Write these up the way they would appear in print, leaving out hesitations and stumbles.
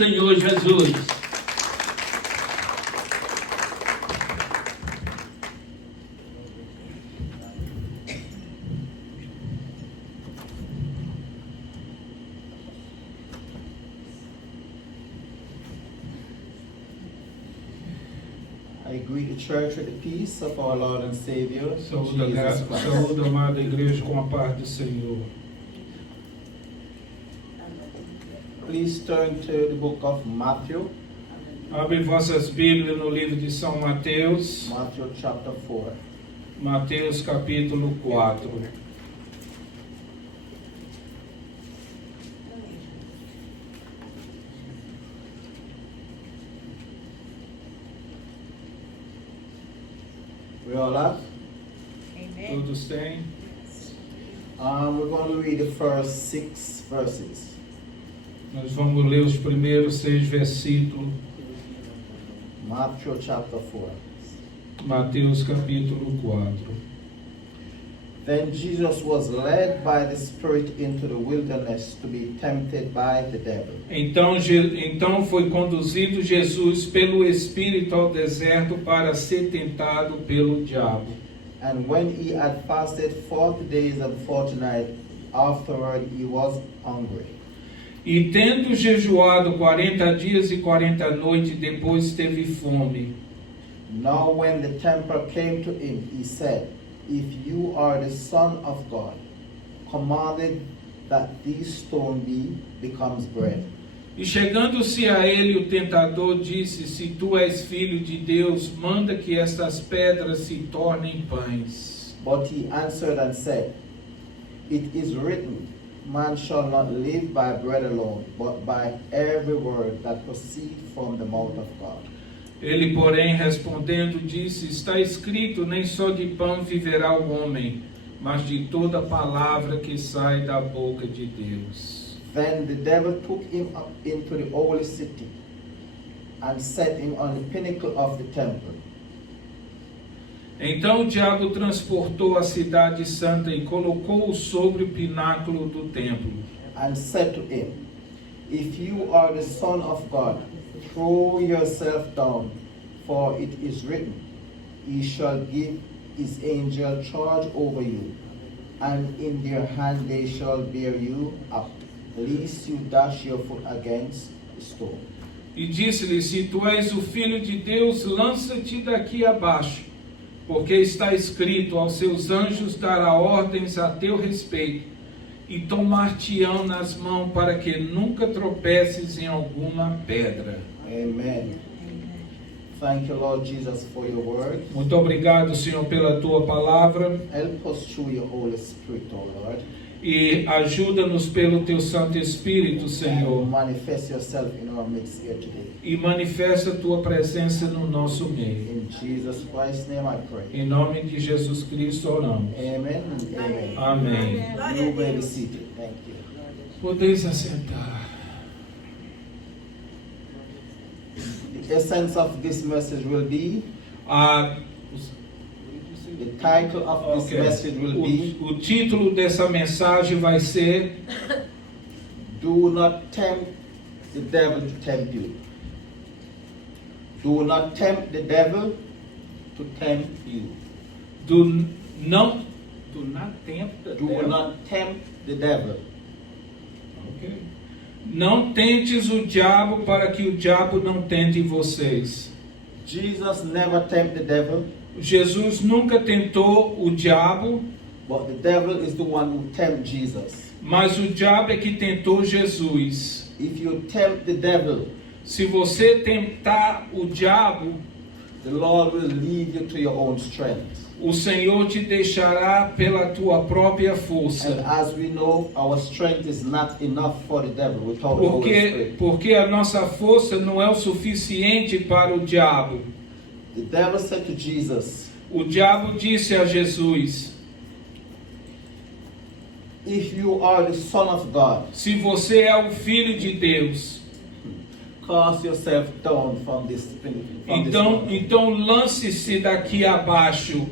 Senhor Jesus. I greet the church with the peace of our Lord and Savior, Saúde, Jesus Christ. saúde, amada igreja, com a paz do Senhor. Please turn to the book of Matthew, Abre vossas Bíblias no livro de São Mateus, Matthew chapter 4. Mateus capítulo 4. We all have? Todos têm? We're going to read the first 6 verses. Nós vamos ler os primeiros 6 versículos. Matthew chapter 4. Mateus capítulo 4. Then Jesus was led by the Spirit into the wilderness to be tempted by the devil. Então foi conduzido Jesus pelo Espírito ao deserto para ser tentado pelo diabo. And when he had fasted 40 days and 40 nights, afterward he was hungry. E tendo jejuado 40 dias e 40 noites, depois teve fome. Now when the tempter came to him, he said, If you are the Son of God, command it that these stones becomes bread. E chegando-se a ele, o tentador disse: Se tu és filho de Deus, manda que estas pedras se tornem pães. But he answered and said, It is written, Man shall not live by bread alone, but by every word that proceeds from the mouth of God. Ele, porém, respondendo, disse: Está escrito, nem só de pão viverá o homem, mas de toda palavra que sai da boca de Deus. Then the devil took him up into the holy city and set him on the pinnacle of the temple. Então o diabo transportou a cidade santa e colocou-o sobre o pináculo do templo. And said to him, If you are the Son of God, throw yourself down, for it is written, He shall give His angel charge over you, and in their hand they shall bear you up, lest you dash your foot against a stone. E disse-lhe: Se tu és o filho de Deus, lança-te daqui abaixo, porque está escrito: Aos seus anjos dará ordens a teu respeito, e tomar-te-ão nas mãos para que nunca tropeces em alguma pedra. Amen. Thank you, Lord Jesus, for your word. Muito obrigado, Senhor, pela tua palavra, Help us through your Holy Spirit, O Lord. e ajuda-nos pelo teu Santo Espírito, Senhor, And manifest yourself in our midst here today. e manifesta a tua presença no nosso meio. In Jesus Christ's name I pray. Em nome de Jesus Cristo oramos. Amen and amen. Amém. You may be seated. Thank you. Podeis assentar. The essence of this message will be, the title of this Ok. message will be, O título dessa mensagem vai ser Do not tempt the devil to tempt you. Do not tempt the devil to tempt you. Do not tempt the Do devil. not tempt the devil. Ok. Não tentes o diabo para que o diabo não tente vocês. Jesus never tempt the devil, Jesus nunca tentou o diabo, but the devil is the one who tempts Jesus. mas o diabo é que tentou Jesus. If you tempt the devil, Se você tentar o diabo, the Lord will lead you to your own strength. o Senhor te deixará pela tua própria And força. as we know, our strength is not enough for the devil without the Holy Spirit. Porque a nossa força não é o suficiente para o diabo. The devil said to Jesus, O diabo disse a Jesus: If you are the Son of God, Se você é o Filho de Deus, cast yourself down from this pinnacle. então lance-se daqui abaixo.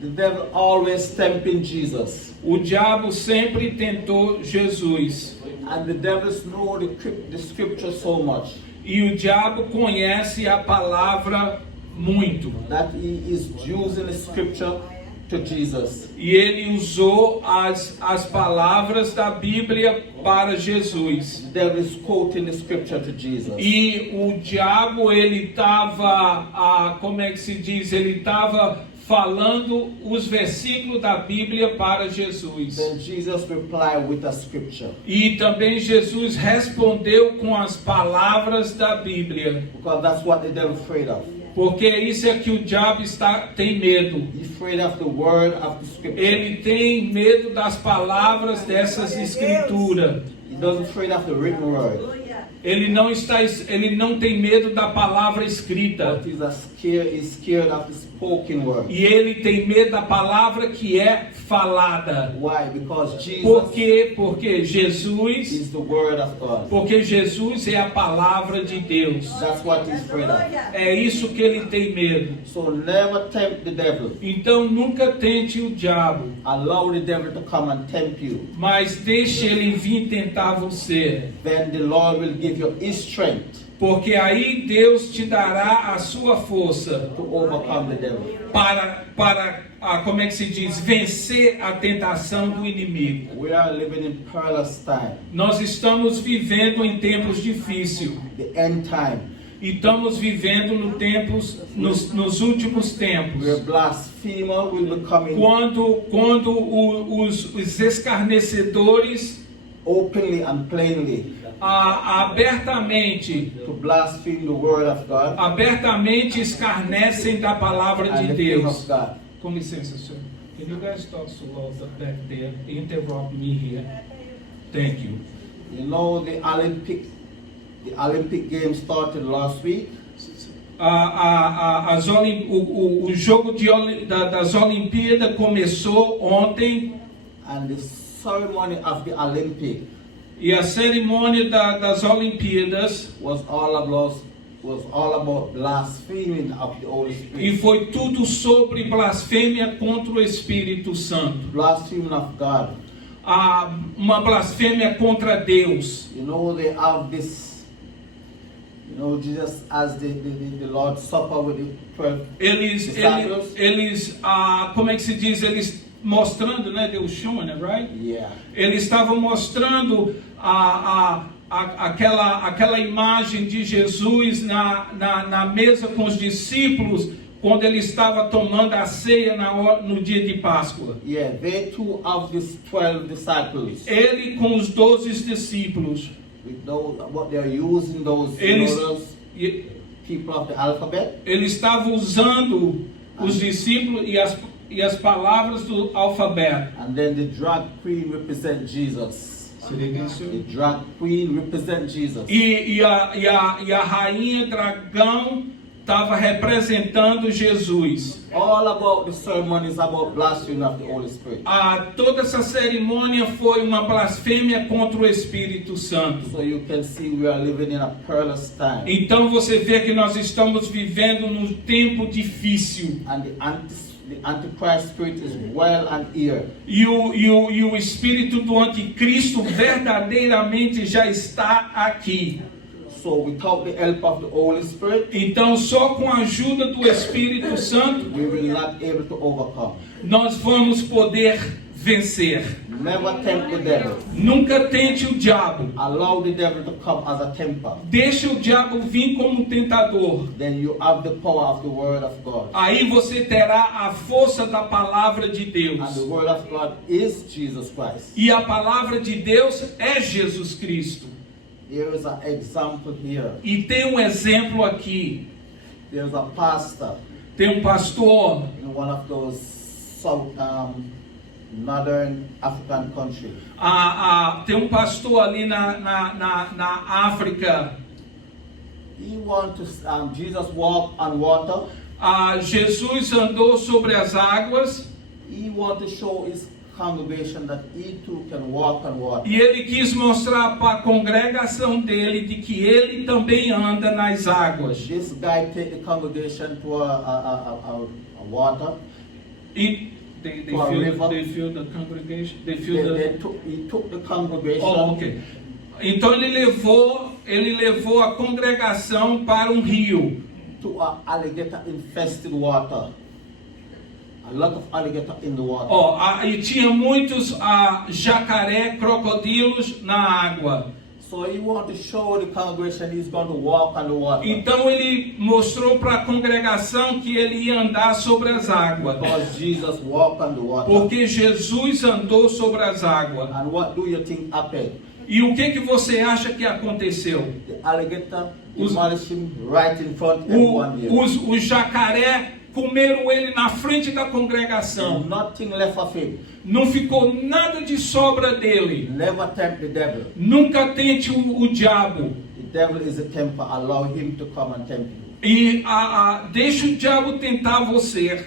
The devil always tempting Jesus. O diabo sempre tentou Jesus. And the devils know the scripture so much E o diabo conhece a palavra muito. that he is using the scripture to Jesus. E ele usou as palavras da Bíblia para Jesus. The devil is quoting the scripture to Jesus. E o diabo, ele estava, como é que se diz? Ele estava falando os versículos da Bíblia para Jesus. Then Jesus replied with a scripture. E também Jesus respondeu com as palavras da Bíblia. Because that's what the devil is afraid of. Porque isso é que o diabo tem medo. He's afraid of the word of the scripture. Ele tem medo das palavras dessas escrituras. He doesn't afraid of the written word. Ele não tem medo da palavra escrita. But he's scared of the spoken word. E ele tem medo da palavra que é falada. Why? Because Jesus Porque Jesus, is the word of God. porque Jesus é a palavra de Deus. That's what he's afraid of. É isso que ele tem medo. So never tempt the devil. Então nunca tente o diabo, Allow the devil to come and tempt you. mas deixe ele vir tentar você. Then the Lord will give you his strength Porque aí Deus te dará a sua força to overcome the devil. para como é que se diz, vencer a tentação do inimigo. We are living in perilous time, Nós estamos vivendo em tempos difíceis. the end time, E estamos vivendo nos últimos tempos. where blasphemer will be coming Quando os escarnecedores openly and plainly abertamente to blaspheme the word of God escarnecem da palavra de and the thing Deus. of God. Com licença, senhor. Can you guys talk so loud back there? Interrupt me here. Thank you. You know the Olympic Games started last week, O jogo das Olimpíadas começou ontem and the ceremony of the Olympic e a cerimônia das Olimpíadas was all about blaspheming of the Holy e Spirit, foi tudo sobre blasfêmia contra o Espírito Santo. blaspheming of God. Uma blasfêmia contra Deus. You know they have this. You know, Jesus as the Lord's Supper with the 12 disciples. Eles como é que se diz? Eles mostrando, né? They were showing it, right? Yeah. Eles estavam mostrando aquela imagem de Jesus na mesa com os discípulos quando ele estava tomando a ceia no dia de Páscoa. Yeah, they too have these 12 disciples. Ele com os 12 discípulos. With those, what they are using those, those people of the alphabet. Ele estava usando os discípulos e as palavras do alfabeto. And then the drag queen represent Jesus. The drag queen represent Jesus. E a rainha dragão estava representando Jesus. All about the ceremony is about blasphemy of the Holy Spirit. Toda essa cerimônia foi uma blasfêmia contra o Espírito Santo. So you can see we are living in a perilous time. Então você vê que nós estamos vivendo num tempo difícil. And the Antichrist spirit is well and here. E o espírito do anticristo verdadeiramente já está aqui. So without the help of the Holy Spirit, então só com a ajuda do Espírito Santo we will not be able to overcome. Nós vamos poder vencer. Never tempt the devil. Nunca tente o diabo. Allow the devil to come as a tempter. Deixa o diabo vir como um tentador. Then you have the power of the word of God. Aí você terá a força da palavra de Deus. And the word of God is Jesus Christ. E a palavra de Deus é Jesus Cristo. There is an example here. E tem um exemplo aqui. There is a pastor. Tem um pastor In one of those northern African countries. Tem um pastor ali na África. Jesus walked on water. Jesus andou sobre as águas. He wanted to show his congregation that he too can walk on water. E ele quis mostrar para a congregação dele de que ele também anda nas águas. This guy take the congregation to a water. They To a river. fill the congregation. They He fill the. took the congregation Oh, ok. Então ele levou a congregação para um rio. to an alligator infested water. A lot of alligator in the water. E tinha muitos jacaré, crocodilos na água. So he want to show the congregation he's going to walk on the water. Então ele mostrou para a congregação que ele ia andar sobre as águas. Because Jesus walked on the water. Porque Jesus andou sobre as águas. And what do you think happened? E o que você acha que aconteceu? The alligator demolished him right in front of everyone here. Os jacaré comeram ele na frente da congregação. Nothing left of him. Não ficou nada de sobra dele. Never tempt the devil. Nunca tente o diabo. The devil is a tempter. Allow him to come and tempt you. E deixa o diabo tentar você.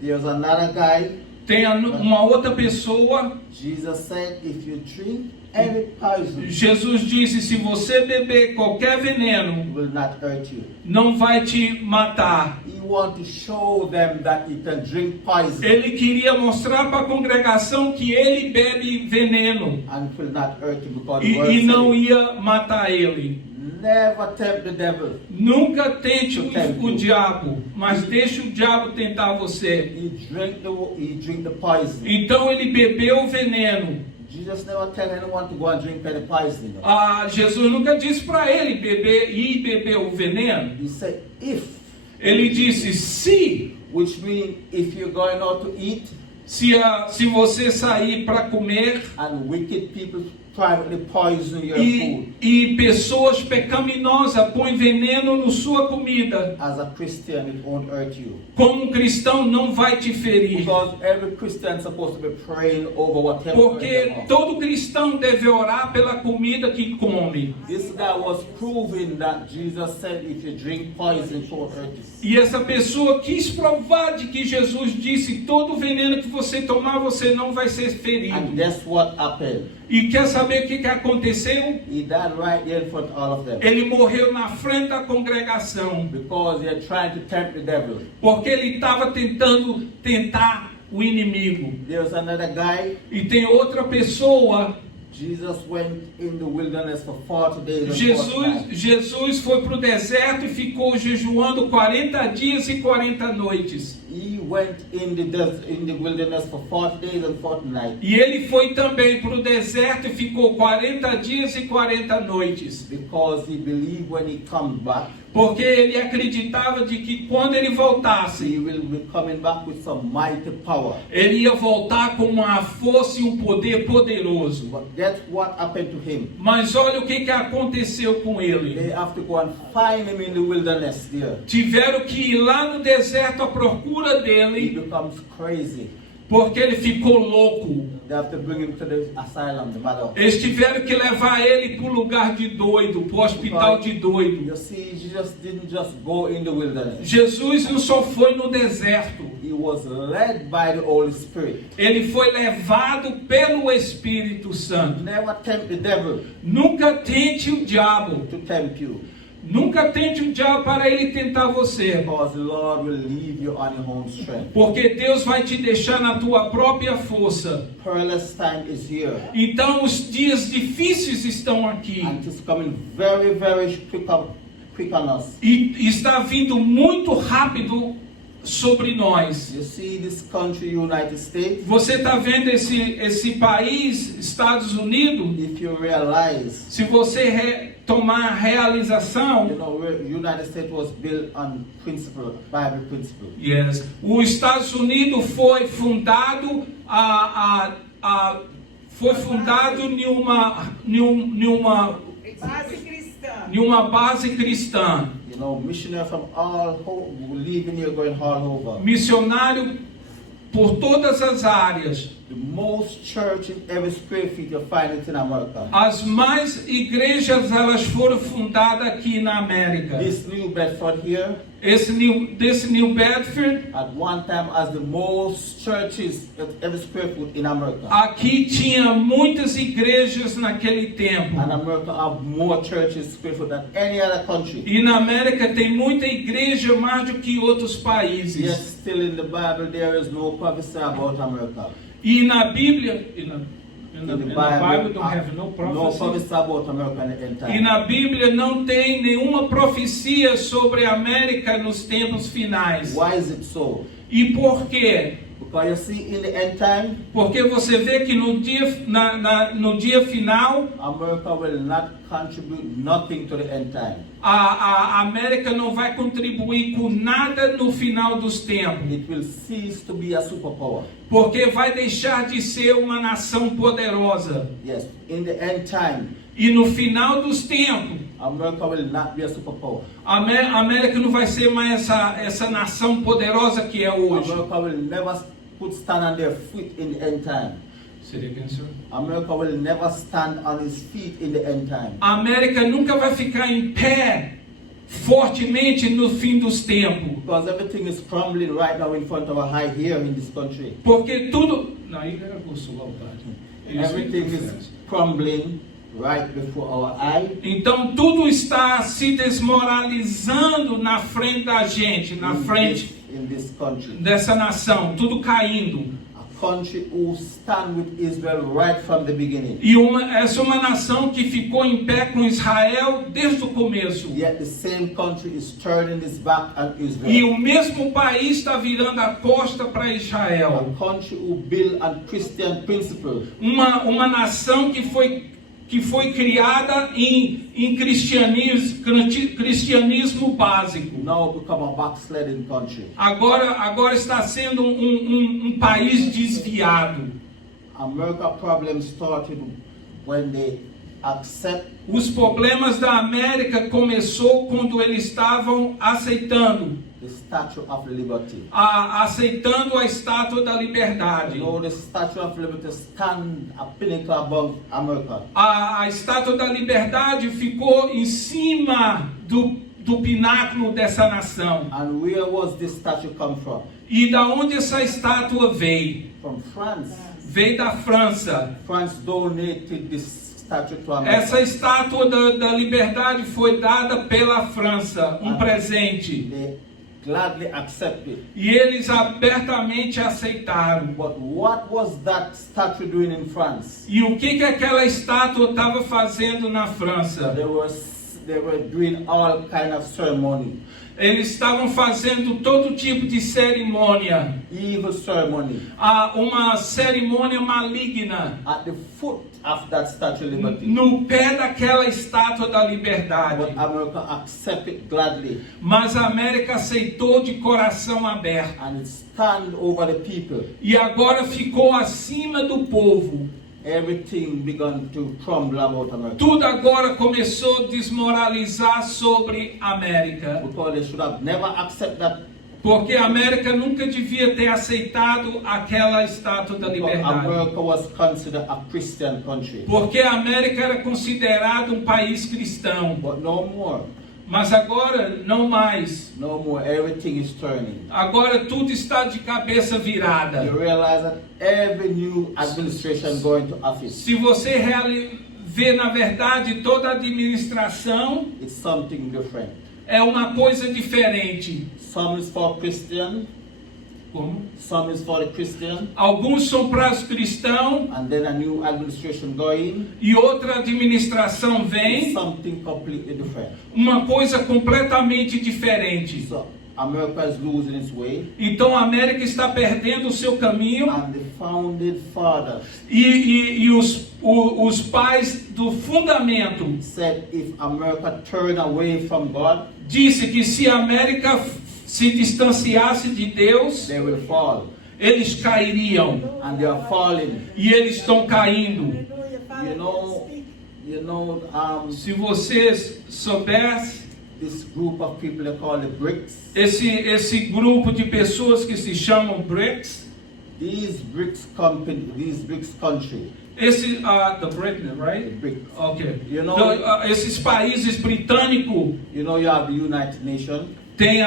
There's another guy. Tem uma outra pessoa. Jesus said, if you drink any poison, Jesus disse, se você beber qualquer veneno, it will not hurt you. não vai te matar. He want to show them that you can drink poison Ele queria mostrar para a congregação que ele bebe veneno and it will not hurt you because the word e não said, ia matar ele. never tempt the devil. Nunca tente o diabo, mas deixe o diabo tentar você. He drink the poison. Então ele bebeu o veneno. Jesus never tell anyone to go and drink any poison. You know? Jesus nunca disse para ele beber o veneno. He said, if, Ele disse, se which means if you're going out to eat se você sair para comer and wicked people privately poison your food, e pessoas pecaminosas põem veneno na sua comida, as a Christian it won't hurt you. como um cristão não vai te ferir. Because every Christian is supposed to be praying over whatever. Porque todo cristão deve orar pela comida que come. This guy was proving that Jesus said if you drink poison it won't hurt you. E essa pessoa quis provar de que Jesus disse, todo veneno que você tomar, você não vai ser ferido. And guess what happened? E quer saber o que aconteceu? He died right there in front of all of them. Ele morreu na frente da congregação. Because they're trying to tempt the devil. Porque ele estava tentando tentar o inimigo. There's another guy. E tem outra pessoa. Jesus went in the wilderness for 40 days and 40 nights. Jesus foi para o deserto e ficou jejuando 40 dias e 40 noites. He went in the wilderness for 40 days and 40 nights. E ele foi também para o deserto e ficou 40 dias e 40 noites. Because he believed when he comes back, porque ele acreditava de que quando ele voltasse, he will be coming back with some mighty power. Ele ia voltar com uma força e um poder poderoso. But guess what happened to him? Mas olha o que aconteceu com ele. They have to go and find him in the wilderness there. Tiveram que ir lá no deserto à procura He dele, becomes crazy. porque ele ficou louco. They have to bring him to the asylum, the mother. Eles tiveram que levar ele para o lugar de doido, para o hospital de doido. You see, Jesus didn't just go in the wilderness. Jesus não só foi no deserto. He was led by the Holy Spirit. Ele foi levado pelo Espírito Santo. Never tempt the devil Nunca tente o diabo. to tempt you. Nunca tente o diabo para ele tentar você. Because the Lord will leave you on your own strength. Porque Deus vai te deixar na tua própria força. Perilous time is here. Então os dias difíceis estão aqui. And it's coming very, very quick on us. E está vindo muito rápido sobre nós. You see this country, United States? Você está vendo esse país, Estados Unidos? If you realize, Se você tomar realização, you know, United States was built on principle, Bible principle. yes, os Estados Unidos foi fundado em uma base cristã. You know, missionaries from all over, living here, going all over. Missionário por todas as áreas. The most church in every square feet you find it in America. As mais igrejas elas foram fundadas aqui na América. This New Bedford here, This New Bedford, at one time has the most churches at every square foot in America. aqui tinha muitas igrejas naquele tempo. And America have more churches square foot than any other country. E na América tem muita igreja mais do que outros Yet países. still in the Bible there is no prophecy about America. E na Bíblia, In the Bible don't have no no prophecy. prophecy about America in the end E time. na Bíblia não tem nenhuma profecia sobre a América nos tempos finais. Why is it so? E por quê? Because you see in the end time, Porque você vê que no dia final, America will not contribute nothing to the end time. a América não vai contribuir com nada no final dos tempos. It will cease to be a superpower. Porque vai deixar de ser uma nação poderosa. Yes, in the end time, E no final dos tempos, America will not be a superpower. a América não vai ser mais essa nação poderosa que é hoje. America will never stand on their feet in the end time. America will never stand on his feet in the end time. A América nunca vai ficar em pé fortemente no fim dos tempos. Because everything is crumbling right now in front of our eye here in this country. Porque tudo... Não, aí era gosto lá, Everything is crumbling right before our eye. Então tudo está se desmoralizando na frente da gente, na frente In this country. dessa nação, tudo caindo. A country who stand with Israel right from the beginning. E essa é uma nação que ficou em pé com Israel desde o começo. Yet the same country is turning its back on E Israel. o mesmo país está virando a costa para Israel. A country who built on Christian principles. Uma nação que foi criada em cristianismo básico. Now become a backsliding country. Agora está sendo um país desviado. America problem started when they accept Os problemas da América começou quando eles estavam aceitando the Statue of Liberty. aceitando a estátua da liberdade. You know, the Statue of Liberty stand a pinnacle above America. A estátua da liberdade ficou em cima do pináculo dessa nação. And where was this statue come from? E da onde essa estátua veio? From France. Veio da França. France donated this statue to America. Essa estátua da liberdade foi dada pela França, um presente. They gladly accepted. E eles abertamente aceitaram. But what was that statue doing in France? E o que aquela estátua estava fazendo na França? They were doing all kind of ceremony. Eles estavam fazendo todo tipo de cerimônia. Evil ceremony. Uma cerimônia maligna. At the foot of that Statue of Liberty. No pé daquela estátua da liberdade. But America accepted gladly. Mas a América aceitou de coração aberto. And it stand over the people. E agora ficou acima do povo. Everything began to crumble about America. Tudo agora começou a desmoralizar sobre a América. Because they should have never accepted that. Porque a América nunca devia ter aceitado aquela estátua da liberdade. America was considered a Christian country. Porque a América era considerada um país cristão. But no more. Mas agora não mais. No more. Everything is turning. Agora tudo está de cabeça virada. You realize that every new administration going to office. Se você vê na verdade toda a administração, It's something different. é uma coisa diferente. Some is for Christian. Como? Some is for the Christian. Alguns são para os cristãos And then a new administration going. e outra administração It's vem, something completely different. uma coisa completamente diferente. So America is losing its way. Então a América está perdendo o seu caminho And the founding fathers e os pais do fundamento said if America turn away from God, disse que se a América se distanciasse de Deus, they will fall. eles cairiam. And they are falling. E eles estão caindo. You know, Se vocês soubessem, this group of people they call the BRICS. esse grupo de pessoas que se chamam BRICS, These BRICS countries, Esse, the Britain, right? BRICS. Ok. You know- Esses países britânicos You know, you have the United Nations, têm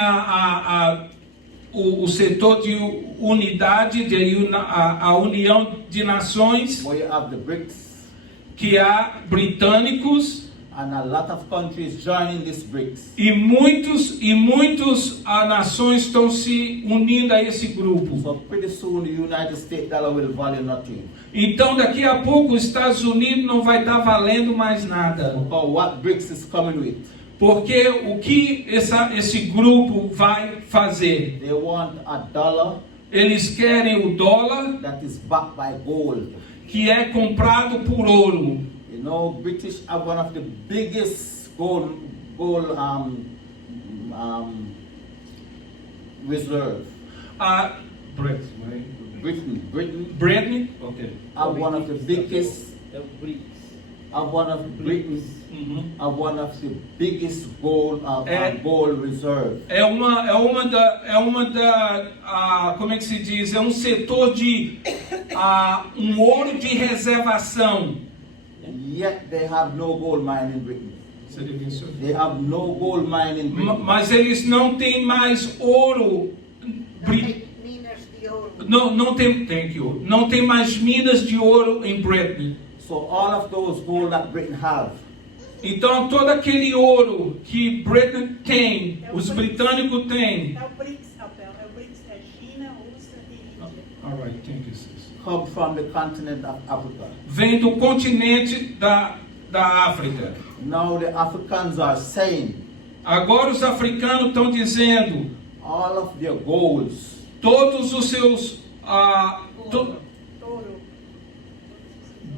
o setor de unidade, a União de Nações, where you have the BRICS, que há britânicos and a lot of countries joining this BRICS. e muitos nações estão se unindo a esse grupo. So pretty soon the United States dollar will value nothing. Então daqui a pouco os Estados Unidos não vai estar valendo mais nada. Because what BRICS is coming with, Porque o que esse grupo vai fazer? they want a dollar Eles querem o dólar that is backed by gold. que é comprado por ouro. You know, British have one of the biggest gold reserve. A Britain Britain, ok. have one of the biggest. Have one of Britain Uhum. have one of the biggest gold gold reserve. É uma da como é que se diz? É um setor de um ouro de reservação. Yet they have no gold mine in Britain. Seria isso? They have no gold mine in Britain. Mas eles não têm mais ouro. Minas de ouro. Não tem, thank you. Não tem mais minas de ouro em Britain. So all of those gold that Britain have, Então todo aquele ouro que Britain tem, os britânicos têm. É o BRICS, Rafael. É o BRICS, é China, Rússia e Índia. Alright, thank you, sis. come from the continent of Africa. Vem do continente da África. Now the Africans are saying Agora os africanos estão dizendo all of their goals, todos os seus Touro.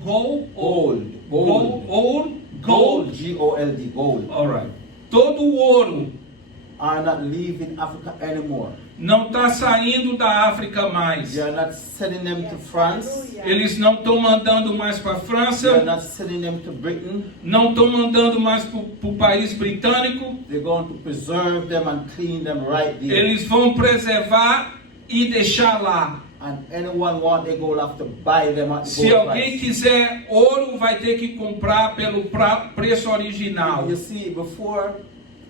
gold, gold. G-O-L-D, gold, Alright. Todo o ouro are not leaving Africa anymore. não está saindo da África mais. They are not sending them to France. Eles não estão mandando mais para a They are França, not sending them to Britain. não estão mandando mais para o país britânico. They're going to preserve them and clean them right there. Eles vão preservar e deixar lá. And anyone want their gold have to buy them at the Se gold alguém price. quiser ouro, vai ter que comprar pelo preço original. You see, before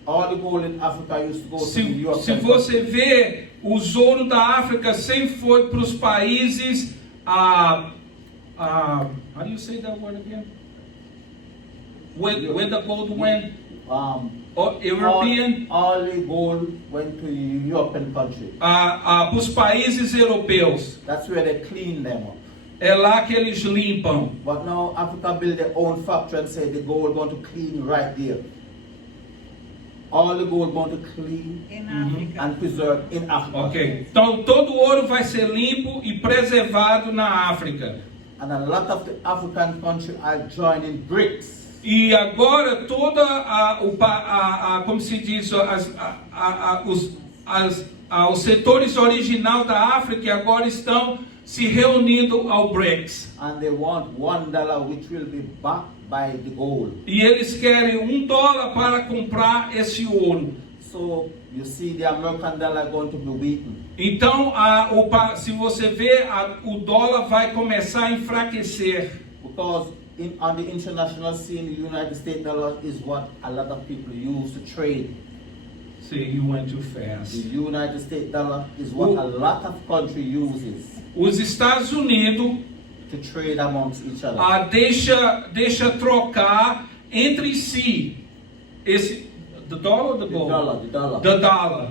all the gold in Africa used to go to the Se European você vê, os ouro da África sempre foi para os países. How do you say that word again? Where the gold went? European? All the gold went to European country. Para os países europeus. That's where they clean them up. É lá que eles limpam. But now Africa build their own factory and say the gold going to clean right there. All the gold going to clean Em África. and preserve in Africa. Ok. Então todo o ouro vai ser limpo e preservado na África. And a lot of the African countries are joining BRICS. E agora toda como se diz, os setores originais da África agora estão se reunindo ao BRICS. And they want $1 which will be backed by the gold. E eles querem $1 para comprar esse ouro. So you see the American dollar going to be weakened. Então, se você vê, o dólar vai começar a enfraquecer. Because on the international scene, the United States dollar is what a lot of people use to trade. See, you went too fast. The United States dollar is what a lot of country uses Os Estados Unidos to trade amongst each other. deixa trocar entre si the dollar or the gold? The dollar. The dollar.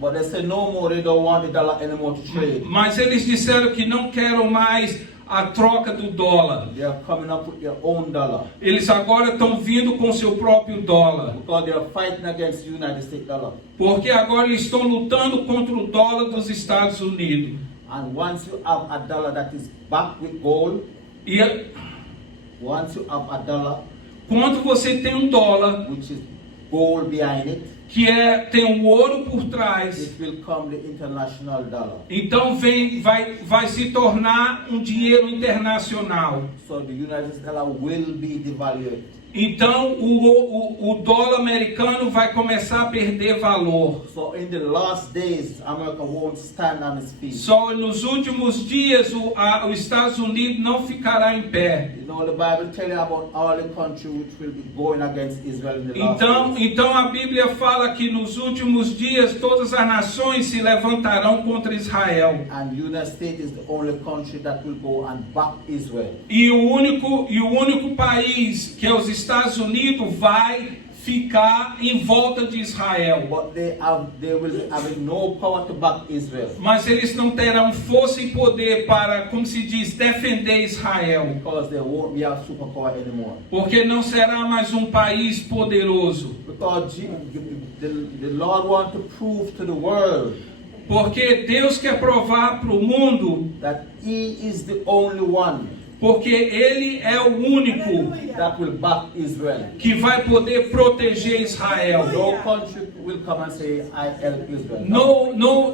But they say no more, they don't want the dollar anymore to trade. Mas eles disseram que não querem mais a troca do dólar. They are coming up with their own dollar. Eles agora estão vindo com seu próprio dólar. Because they are fighting against the United States dollar. Porque agora eles estão lutando contra o dólar dos Estados Unidos. And once you have a dollar that is backed with gold, E once you have a dollar quando você tem dólar which is gold behind it, que tem um ouro por trás, it will come the international dollar. então vai se tornar um dinheiro internacional. So the United States dollar will be devalued. Então o dólar americano vai começar a perder valor. So in the last days, America won't stand on its feet. Só nos últimos dias os Estados Unidos não ficará em pé. You know, the Bible tells you about all the countries which will be going against Israel in the last days. Então a Bíblia fala que nos últimos dias todas as nações se levantarão contra Israel. And United States is the only country that will go and back Israel. E o único país que é os Estados Unidos vai ficar em volta de Israel. But they will have no power to back Israel. Mas eles não terão força e poder para, como se diz, defender Israel. Because they won't be a superpower anymore. Porque não será mais um país poderoso. Because the Lord wants to prove to the world Porque Deus quer provar para o mundo, that He is the only one porque Ele é o único that will back Israel. que vai poder proteger Israel. No country will come and say, I help Israel.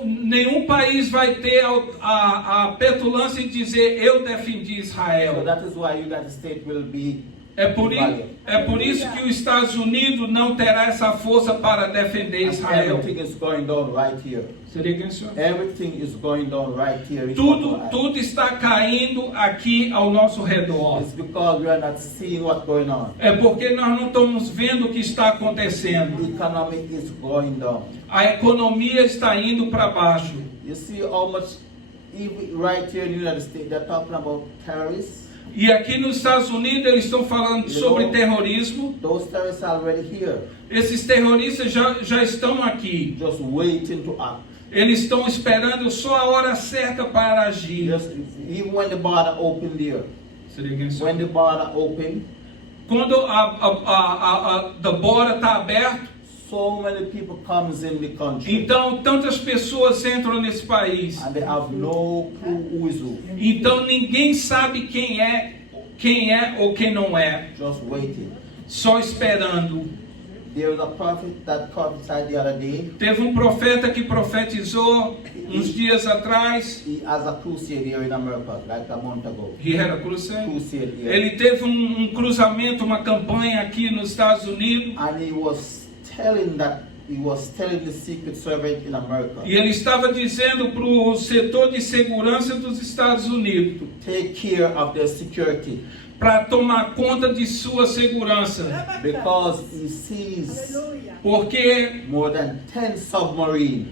Nenhum país vai ter a petulância de dizer, eu defendi So Israel. that is why United States will be É por isso que os Estados Unidos não terá essa força para defender and Israel. everything is going down right here. Seria quem, senhor? Everything is going down right here. in front of us. Tudo está caindo aqui ao nosso redor. It's because we are not seeing what's going on. É porque nós não estamos vendo o que está The acontecendo. economy is going down. A economia está indo para baixo. You see how much, even right here in the United States, they're talking about terrorists. E aqui nos Estados Unidos eles estão falando sobre terrorismo. Those terrorists are already here, Esses terroristas já estão aqui. just waiting to act. Eles estão esperando só a hora certa para agir. Just, even when the border opened there, Seria quem, senhor? when the border opened, Quando a borda está aberta, so many people comes in the country, então tantas pessoas entram nesse país. and they have no clue who is who, Então ninguém sabe quem é ou quem não é. just waiting. Só esperando. There was a prophet that prophesied the other day. Teve um profeta que profetizou uns dias atrás. He has a crusade here in America, like a month ago. He had a crusade. Crusade here. Ele teve um cruzamento, uma campanha aqui nos Estados Unidos. And he was telling the Secret Service in America E ele estava dizendo para o setor de segurança dos Estados Unidos to take care of their security, para tomar conta de sua segurança. because he sees Aleluia. Porque more than 10 submarines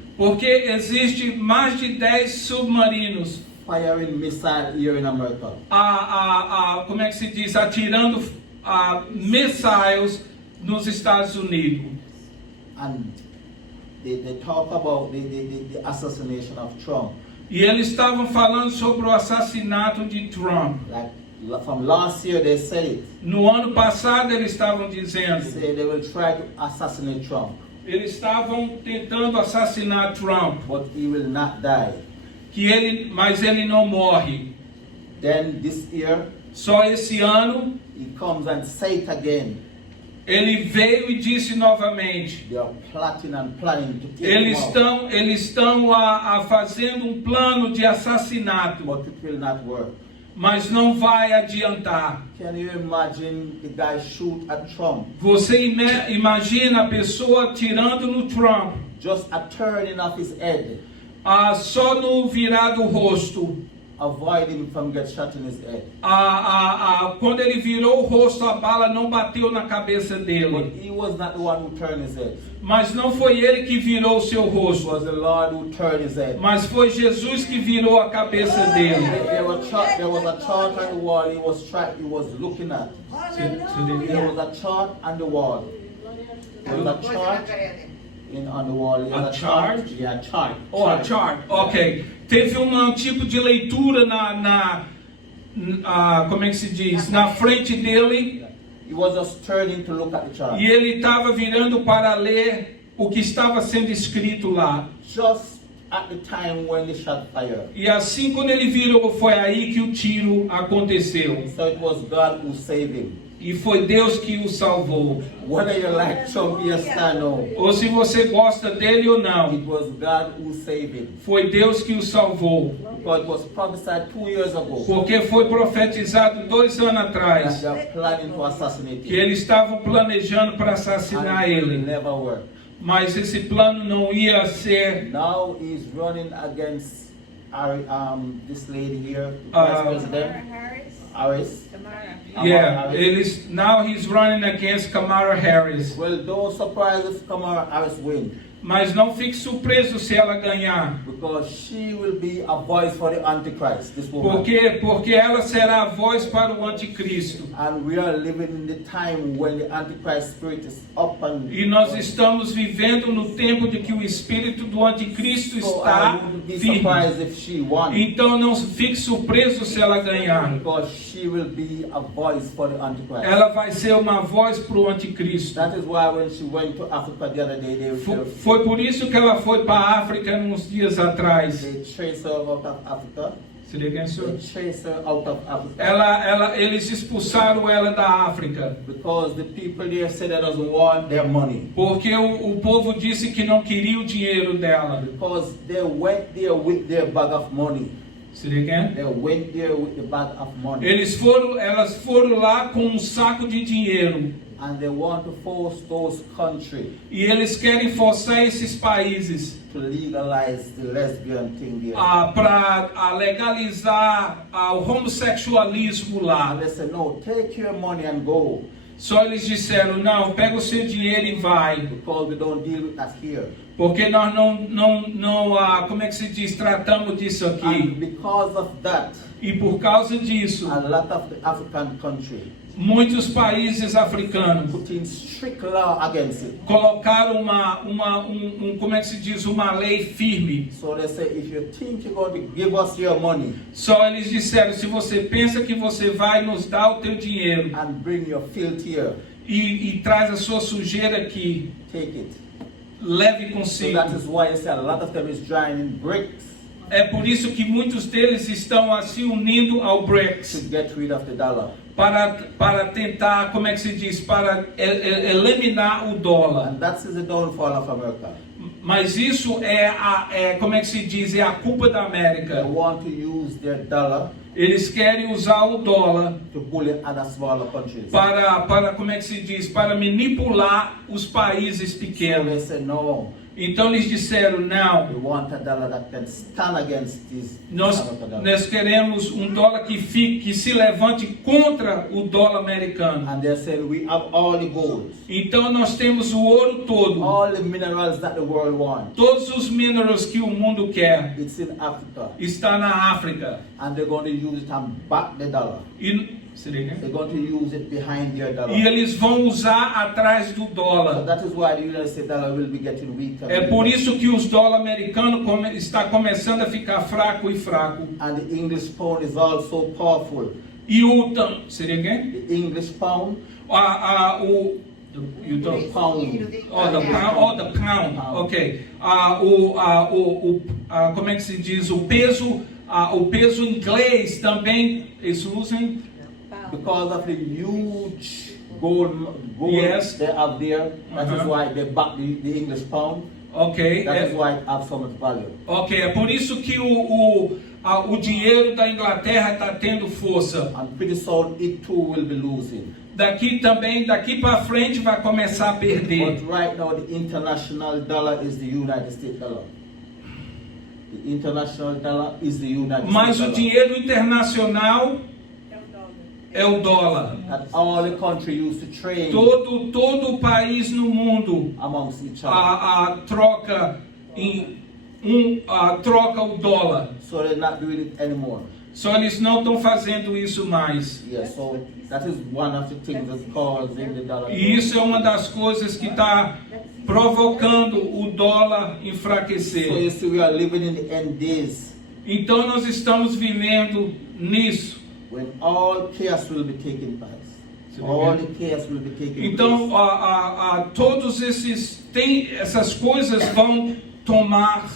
existe mais de 10 submarinos firing missiles here in America. como é que se diz? Atirando missiles nos Estados Unidos. And they talk about the assassination of Trump. E eles estavam falando sobre o assassinato de Trump. Like from last year they said it. No ano passado eles estavam dizendo, Say they will try to assassinate Trump, eles estavam tentando assassinar Trump, but he will not die. mas ele não morre. Then this year Só esse ano he comes and say it again. ele veio e disse novamente. They are plotting and planning to take him out, Eles estão fazendo um plano de assassinato, but it will not work. mas não vai adiantar. Can you imagine the guy shoot at Trump? Você imagina a pessoa atirando no Trump, Just a turning of his head, só no virar do rosto. avoid him from get shot in his head. Quando ele virou o rosto, a bala não bateu na cabeça But dele. he was not the one who turned his head. Mas não foi ele que virou o seu It rosto, was the Lord who turned his head. mas foi Jesus que virou a cabeça dele. There was a chart on the wall he was looking at. There was a chart on the wall. There was a chart on the wall. There was A chart? Yeah, chart. Oh, a chart, ok. Teve um tipo de leitura como é que se diz? Na frente dele, He was just turning to look at the chart. e ele estava virando para ler o que estava sendo escrito lá. Just at the time when the shot fired. E assim quando ele virou, foi aí que o tiro aconteceu. So it was God who saved him. E foi Deus que o salvou. Whether you like Trump, yes or no, Ou se você gosta dele ou não, it was God who saved him. foi Deus que o salvou. Because it was prophesied 2 years ago Porque foi profetizado 2 anos that atrás they are planning to assassinate que him. eles estavam planejando para assassinar And it will ele. never work. Mas esse plano não ia ser. Now he's running against this lady here, the vice president, Harris. Yeah, now he's running against Kamala Harris. Well, don't surprise if Kamala Harris wins, Mas não fique surpreso se ela ganhar. because she will be a voice for the Antichrist, this woman. Porque ela será a voz para o anticristo. And we are living in the time when the Antichrist spirit is up and E nós estamos vivendo no tempo de que o espírito do anticristo so I está wouldn't be firme. surprised if she won, Então não fique surpreso se ela ganhar. because she will be a voice for the Antichrist. Ela vai ser uma voz para o anticristo. That is why when she went to Africa the other day, Foi por isso que ela foi para a África uns dias atrás. they chased her out of Africa. Se liga, senhor? They chased her out of Africa. Eles expulsaram ela da África. Because the people there said they doesn't want their money. Porque o povo disse que não queria o dinheiro dela. Because they went there with their bag of money. Se liga? They went there with the bag of money. Elas foram lá com um saco de dinheiro. And they want to force those countries E eles querem forçar esses países to legalize the lesbian thing there. para legalizar o homossexualismo lá. And they said, no, take your money and go. Só eles disseram, não, pega o seu dinheiro e vai. Because we don't deal with that here. Porque nós não como é que se diz, tratamos disso aqui. And because of that, E por causa disso, a lot of the African countries muitos países africanos put in strict law against it. colocaram como é que se diz, uma lei firme. So they say, if you think you're going to give us your money Só eles disseram, se você pensa que você vai nos dar o teu dinheiro and bring your filth here, e traz a sua sujeira aqui, take it. leve So consigo. that is why you see a lot of them is joining BRICS É por isso que muitos deles estão se unindo ao to BRICS get rid of the dollar. para tentar, como é que se diz, para eliminar o dólar. And that is the downfall of America. Mas isso como é que se diz, é a culpa da They América. want to use their dollar Eles querem usar o dólar to bully other smaller countries. para como é que se diz, para manipular os países So they pequenos. say, no, Então eles disseram, we não, want a dollar that can stand against this nós American dollar. queremos um dólar que se levante contra o dólar americano. And they said, we have all the gold, Então nós temos o ouro todo, all the minerals that the world wants. todos os minerais que o mundo quer, It's in Africa. está na África. And they're going to use it and back the dollar. Se liga? They're going to use it behind their dollar. E eles vão usar atrás do So dólar. that is why the United States dollar will be getting weaker. É por isso que os dólar americano está começando a ficar fraco e fraco. And the English pound is also powerful. E o se liga? The English pound, The pound. the pound. Ok. Como é que se diz? O peso inglês também eles usam. Because of the huge gold Yes. they have there, that is Uh-huh. why they back the English pound. Ok. That is why it has so much value. Ok. É por isso que o dinheiro da Inglaterra está tendo força. And pretty soon it too will be losing. Daqui para frente vai começar a perder. But right now the international dollar is the United States dollar. The international dollar is the United Mas States o dollar. dinheiro internacional é o dólar. That all the country used to trade Todo o país no mundo amongst each other. troca troca o dólar. So they're not doing it anymore. Só eles não estão fazendo isso mais. Yeah, so that is one of the things that's causing the dollar. E isso é uma das coisas que está provocando o dólar So enfraquecer. you see, we are living in the end days Então nós estamos vivendo nisso. when all chaos will be taking place. All the chaos will be taking Então place. todos essas coisas vão tomar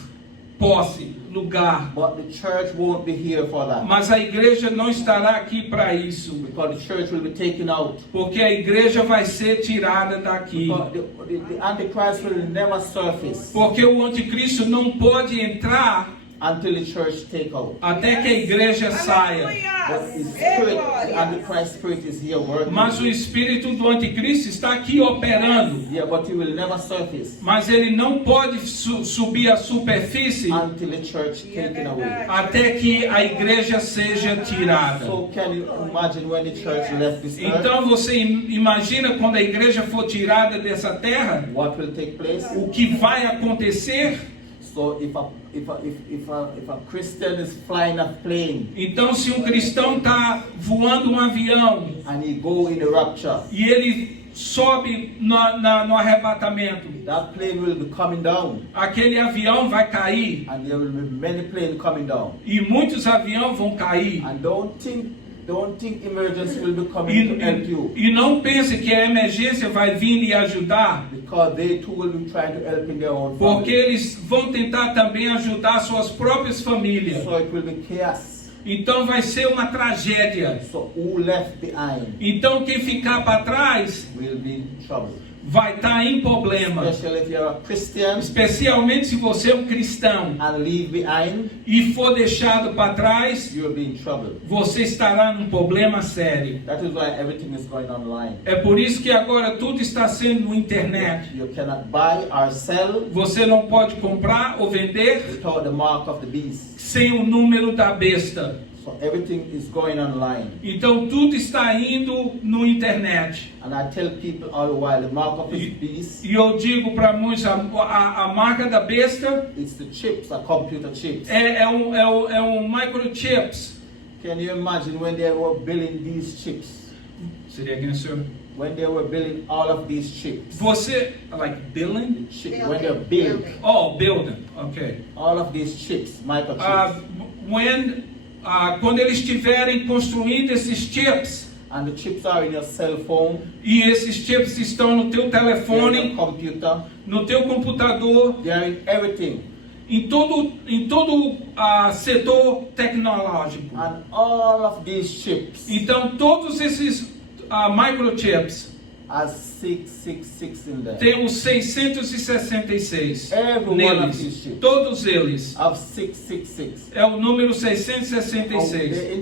posse lugar. But the church won't be here for that. Mas a igreja não estará aqui para isso. Because the church will be taken out. Porque a igreja vai ser tirada daqui. Because the Antichrist will never surface Porque o anticristo não pode entrar until the church take out. até que a igreja saia. But the spirit, the Antichrist spirit is here working. Mas o espírito do anticristo está aqui operando. Yeah, but he will never surface Mas ele não pode subir à superfície until the church taken away. até que a igreja seja tirada. So can you imagine when the church left this earth? Então você imagina quando a igreja for tirada dessa terra, What will take place? o que vai acontecer? So if a Christian is flying a plane Então se um cristão está voando um avião and he go in the rapture, e ele sobe no arrebatamento, that plane will be coming down, aquele avião vai cair and there will be many planes coming down. e muitos aviões vão cair. And don't think emergency will be coming to help you, E não pense que a emergência vai vir lhe ajudar, because they too will be trying to help in their own porque family. eles vão tentar também ajudar suas próprias famílias. So it will be chaos. Então vai ser uma tragédia. So who left behind Então quem ficar para trás will be in trouble. vai estar em problema. Especially if you're a Christian Especialmente se você é um cristão and leave behind, e for deixado para trás, you'll be in trouble. você estará num problema sério. That is why everything is going online. É por isso que agora tudo está sendo na internet. You cannot buy or sell Você não pode comprar ou vender without the mark of the beast. sem o número da besta. So everything is going online. Então tudo está indo no internet. And I tell people all the while, the mark of the beast, E eu digo para muitos, a marca da besta it's the chips, the computer chips. é um microchips. Can you imagine when they were building these chips? Seria aqui, senhor? When they were building all of these chips. Você, like building? When they build Oh, building, ok. all of these chips, microchips. Quando eles estiverem construindo esses chips, And the chips are in your cell phone, e esses chips estão no teu they're in telefone, your computer, no teu computador, they're in everything. em todo setor tecnológico. And all of these chips Então todos esses microchips has 666 in there. têm os 666 Every one of neles. these chips Todos eles. have 666. É o número Oh, 666. they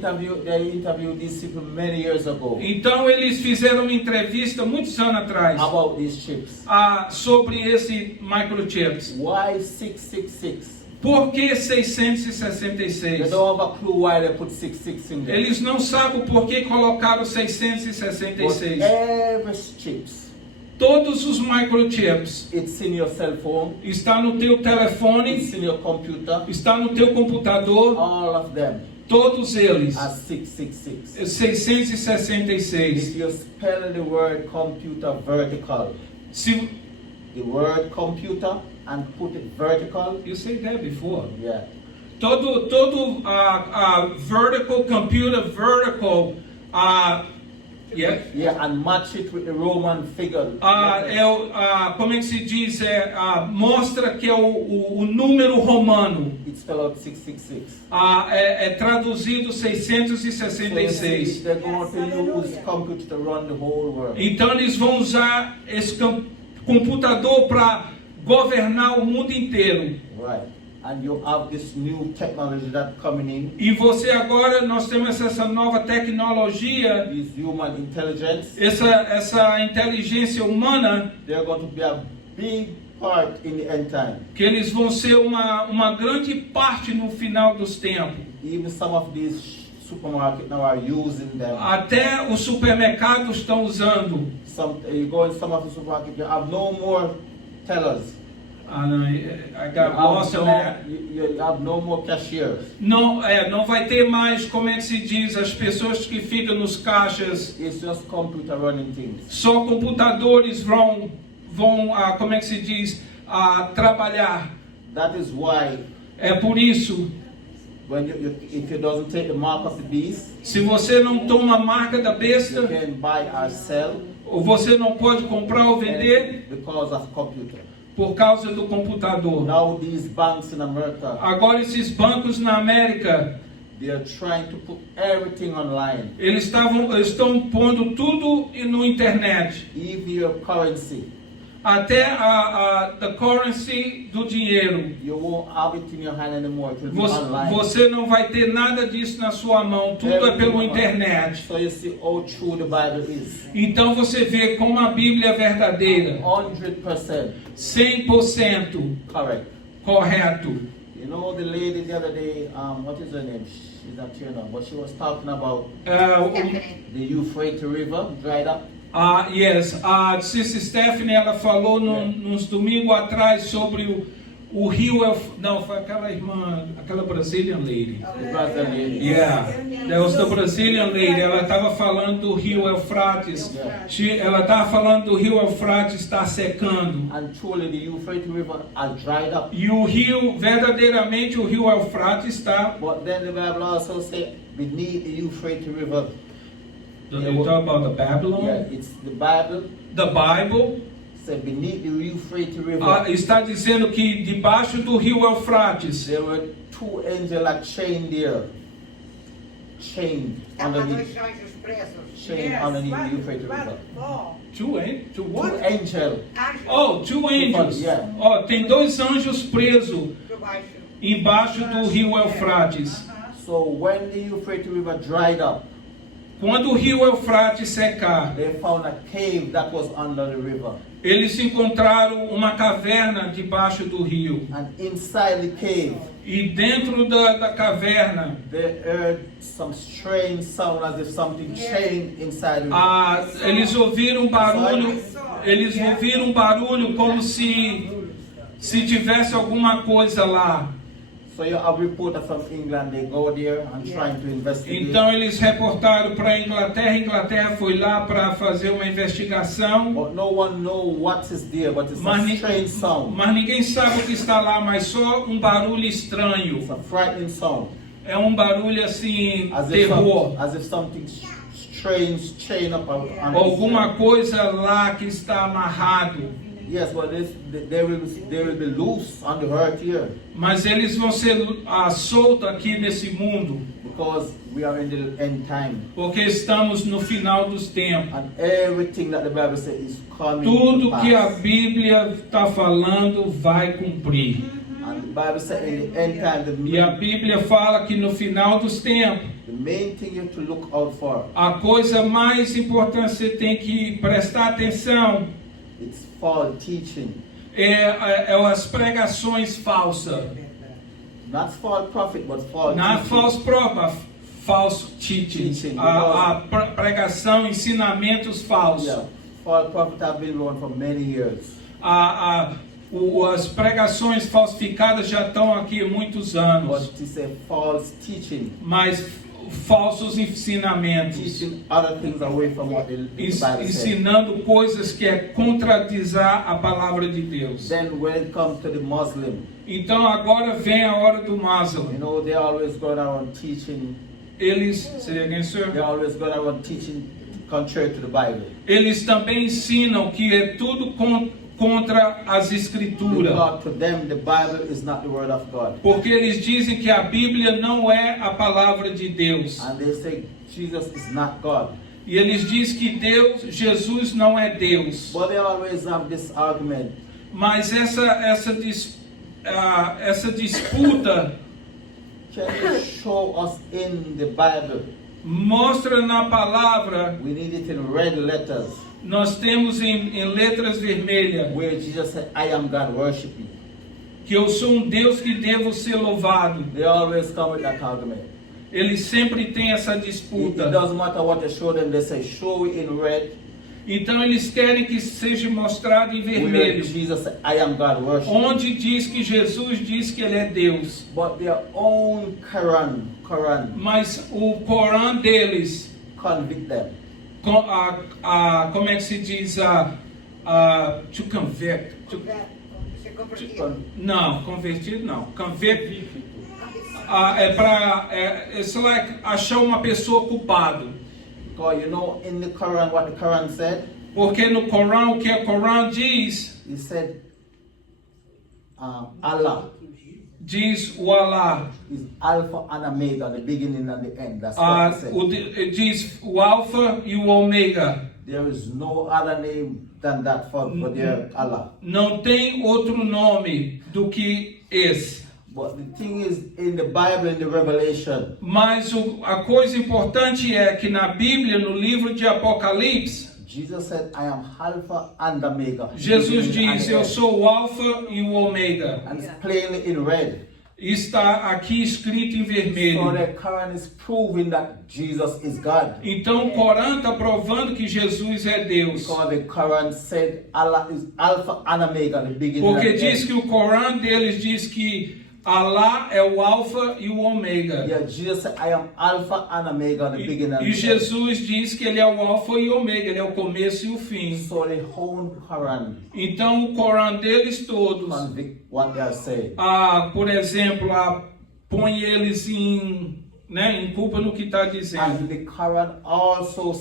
interviewed these people many years ago Então eles fizeram uma entrevista muitos anos atrás about these chips. sobre esse microchips. Why 666? Por que They 666? don't have a clue why they put 66 in there. Eles não sabem por que colocaram But 666. every chips, Todos os microchips it's in your cell phone, está no teu telefone, it's in your computer, está no teu computador, all of them todos eles. are 666. 666. If you spell the word computer vertical, Se the word computer, and put it vertical, you said that before. yeah, Todo vertical computer vertical yeah. yeah, and match it with the Roman figure. Como é que se diz? Mostra que é o número romano. It's spelled out 666. É traduzido So you see, 666. they're going to use computer to run the whole world. Então eles vão usar esse computador para governar o mundo inteiro. Right. And you have this new technology that's coming in, E você agora, nós temos essa nova tecnologia, this human intelligence. essa inteligência humana, They're going to be a big part in the end time. que eles vão ser uma grande parte no final dos tempos. Even some of these supermarkets now are using them. Até os supermercados estão usando. You go in some of the supermarkets, you have no more tellers. I got lost in that. You have no more cashiers. Não vai ter mais, como é que se diz, as pessoas que ficam nos caixas. It's just computer running things. Só computadores vão como é que se diz, trabalhar. That is why É por isso, when if you doesn't take the mark of the beast, se você não toma a marca da you besta, can buy or sell ou você não pode comprar ou vender, because of computer. por causa do computador. Now these banks in America, Agora esses bancos na América, they are trying to put everything online, eles estão pondo tudo no internet. even your currency. Até the currency do dinheiro. You won't have it in your hand anymore. It will be online. Você não vai ter nada disso na sua mão, tudo é pelo internet. So you see how true the Bible is. Então você vê como a Bíblia é verdadeira, 100% 100% correct. correto. You know the lady the other day, what is her name? She's not here now, but she was talking about the Euphrates River dried up. Yes, a Sister Stephanie, ela falou nos domingos atrás sobre o rio, não, foi aquela irmã, aquela Brazilian lady. The Brazilian. Yeah, that was the Brazilian lady. Ela estava falando do rio Eufrates. Ela estava falando do rio Eufrates está secando. And truly the Euphrates River has dried up. E o rio, verdadeiramente o rio Eufrates está. But then the Bible also says beneath the Euphrates River. You talk about the Babylon? Yeah, it's the Bible. The Bible Said beneath the Euphrates River. está dizendo que debaixo do rio Eufrates There were two angels like chained there. Chained underneath. Chained underneath the Euphrates River. two Two what? angels. Oh, two angels. Yeah. Oh, tem dois anjos presos embaixo do rio Eufrates. So when the Euphrates River dried up, Quando o rio Eufrates secar, they found a cave that was under the river. eles encontraram uma caverna debaixo do rio. And inside the cave, E dentro da caverna, they heard some strange sound as if something chained inside the river. eles ouviram um barulho como se tivesse alguma coisa lá. So you have reporters from England, they go there and trying to investigate. Então eles reportaram para a Inglaterra foi lá para fazer uma investigação. But no one knows what is there, but it's Mas, a strange sound. mas ninguém sabe o que está lá, mas só um barulho estranho. It's a frightening sound. É um barulho assim, As if, terror. as if something strange chain up on Alguma coisa lá que está amarrado. Yes, but they will be loose on the earth here. Mas eles vão ser soltos aqui nesse mundo. Because we are in the end time. Porque estamos no final dos tempos. And everything that the Bible says is coming Tudo to pass. que a Bíblia está falando vai cumprir. And the Bible says in the end time, E a Bíblia fala que no final dos tempos, the main thing you have to look out for, a coisa mais importante que você tem que prestar atenção it's false teaching. é as pregações falsas. Not false prophet, but false Not teaching. false prophet, false teaching. A pregação, ensinamentos falsos. Yeah, false prophet have been around for many years. As pregações falsificadas já estão aqui há muitos anos. But it's a false teaching. Mas falsos ensinamentos. Teaching other things away from what the Bible says. Ensinando coisas que é contradizar a palavra de Deus. Then when it comes to the Muslim, Então agora vem a hora do you Muslim. know, they always go around teaching. They always go around teaching contrary to the Bible. Eles também ensinam que é tudo contra as escrituras. Because to them the Bible is not the word of God. Porque eles dizem que a Bíblia não é a palavra de Deus. And they say Jesus is not God. E eles dizem que Jesus não é Deus. But they always have this argument. Mas essa disputa Can you show us in the Bible? mostra na palavra. We need it in red letters. Nós temos em letras vermelhas Where Jesus said, I am God, worship me. que eu sou um Deus que devo ser louvado. They always come with that argument. Eles sempre têm essa It disputa. doesn't matter what you show them, they say, show it in red. Então eles querem que seja mostrado em Where vermelho. Jesus said, I am God, worship me. Onde diz que Jesus diz que ele é Deus. But their own Quran Mas o Corão deles, convict them. como é que se diz? To convert. Não, convertido não. Convert. It's like achar uma pessoa culpada. Because you know in the Quran what the Quran said? Porque no Corão, o que o Corão diz, He said, Allah diz o Alá. is Alpha and Omega, the beginning and the end. That's what it says. Diz o Alfa e o Ômega. There is no other name than that for their Allah. Não tem outro nome do que esse. But the thing is, in the Bible, in the Revelation, Mas a coisa importante é que na Bíblia, no livro de Apocalipse, Jesus said, I am Alpha and Omega. Jesus beginning and diz, the eu end. sou o Alfa e o Ômega. And it's plainly in red. Está aqui escrito em So vermelho. the Quran is proving that Jesus is God. Então o Corão está provando que Jesus é Deus. Because the Quran said Allah is Alpha and Omega, the beginning Porque and the diz end. que o Corão deles diz que Alá é o Alfa e o Ômega. Yeah, Jesus said, I am Alpha and Omega, the beginning and E the end. Jesus diz que ele é o Alfa e o Ômega, ele é o começo e o fim. So the whole Quran Então o Corão deles todos, convict what they are saying. por exemplo, põe eles em culpa no que está dizendo. And the Quran also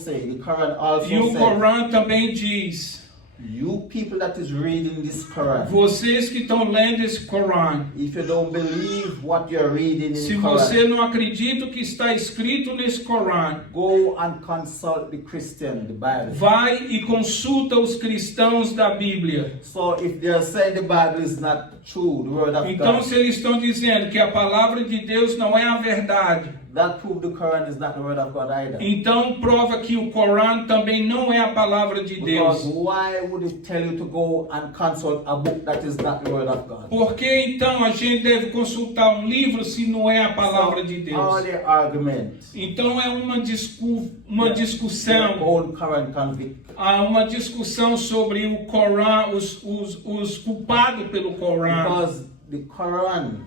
E o said, Corão também diz, you people that is reading this Quran, vocês que estão lendo esse Corão, if you don't believe what you're reading in se the você Quran, não acredita o que está escrito nesse Corão, go and consult the Christian, the Bible. vai e consulta os cristãos da Bíblia. So if they are saying the Bible is not true, the word of Então, God, se eles estão dizendo que a palavra de Deus não é a verdade, that proves the Quran is not the word of God either. então prova que o Corão também não é a palavra de Because Deus. why would it tell you to go and consult a book that is not the word of God? Por que então a gente deve consultar um livro se não é a palavra de All Deus? the arguments, Então é uma their discussão, own Quran convict. há uma discussão sobre o Corão, os culpados pelo Corão. Because the Quran,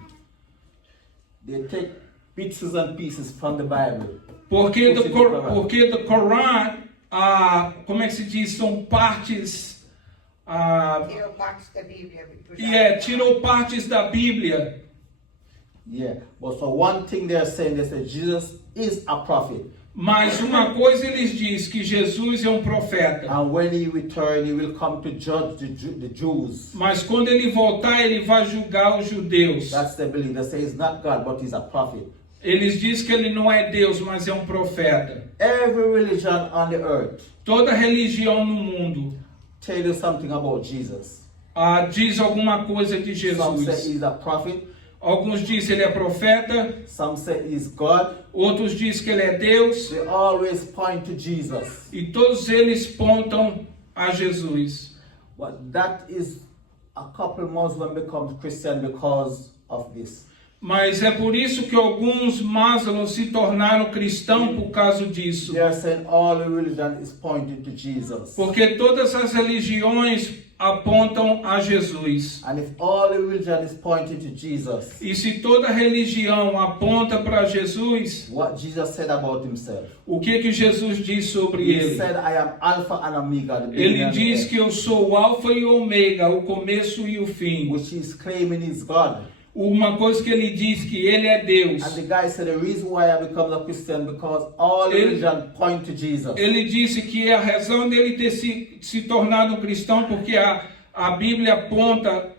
they take bits and pieces from the Bible. Porque Puxa do do Corão. porque do Corão, como é que se diz, são partes, Tirou partes da Bíblia. tirou partes da Bíblia. Yeah. But so one thing they're saying, they say Jesus is a prophet. Mas uma coisa eles dizem, que Jesus é um profeta. And when he return, he will come to judge the Jews. Mas quando ele voltar, ele vai julgar os judeus. That's their belief. They say he's not God, but he's a prophet. Eles dizem que ele não é Deus, mas é um profeta. Every religion on the earth Toda religião no mundo tell you something about Jesus. diz alguma coisa de Some say Jesus. he's a prophet. Alguns dizem que ele é profeta, Some say he's God. outros dizem que ele é Deus. They always point to Jesus. E todos eles pontam a Jesus. But that is a couple Muslims become Christian because of this. Mas é por isso que alguns Muslims se tornaram cristãos por causa disso. They are saying all the religion is pointing to Jesus. Porque todas as religiões apontam a Jesus. And if all the religion is pointing to Jesus, E se toda religião aponta para Jesus, what Jesus said about himself. o que Jesus diz sobre He ele? said, I am Alpha and Omega, the beginning Ele and the diz end, que eu sou o Alfa e o Ômega, o começo e o fim. which he's claiming is God. Uma coisa que ele diz que ele é Deus. And the guy said, the reason why I become a Christian because all religion point to Jesus. Ele disse que a razão dele ter se tornado um cristão porque a Bíblia aponta